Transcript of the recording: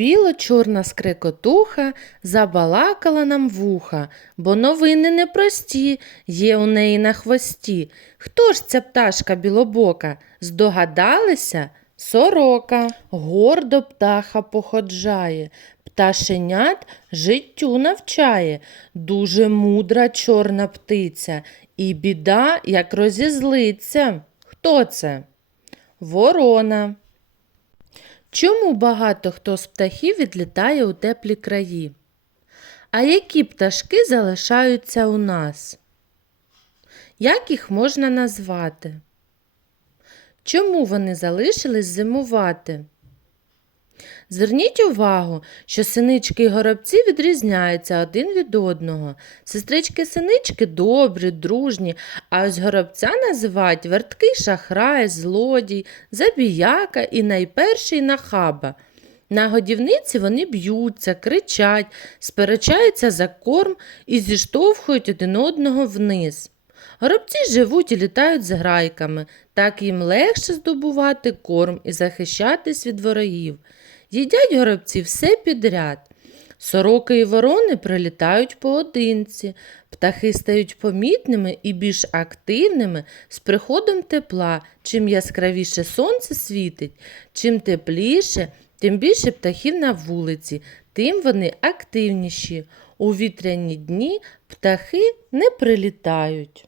Біло-чорна скрекотуха забалакала нам вуха, бо новини непрості є у неї на хвості. Хто ж ця пташка білобока? Здогадалися? Сорока. Гордо птаха походжає, пташенят життю навчає. Дуже мудра чорна птиця, і біда, як розізлиться. Хто це? Ворона. Чому багато хто з птахів відлітає у теплі краї? А які пташки залишаються у нас? Як їх можна назвати? Чому вони залишились зимувати? Зверніть увагу, що синички і горобці відрізняються один від одного. Сестрички-синички добрі, дружні, а ось горобця називають верткий шахрай, злодій, забіяка і найперший нахаба. На годівниці вони б'ються, кричать, сперечаються за корм і зіштовхують один одного вниз. Горобці живуть і літають з грайками, так їм легше здобувати корм і захищатись від ворогів. Їдять горобці все підряд. Сороки і ворони прилітають поодинці, птахи стають помітними і більш активними з приходом тепла. Чим яскравіше сонце світить, чим тепліше, тим більше птахів на вулиці, тим вони активніші. У вітряні дні птахи не прилітають.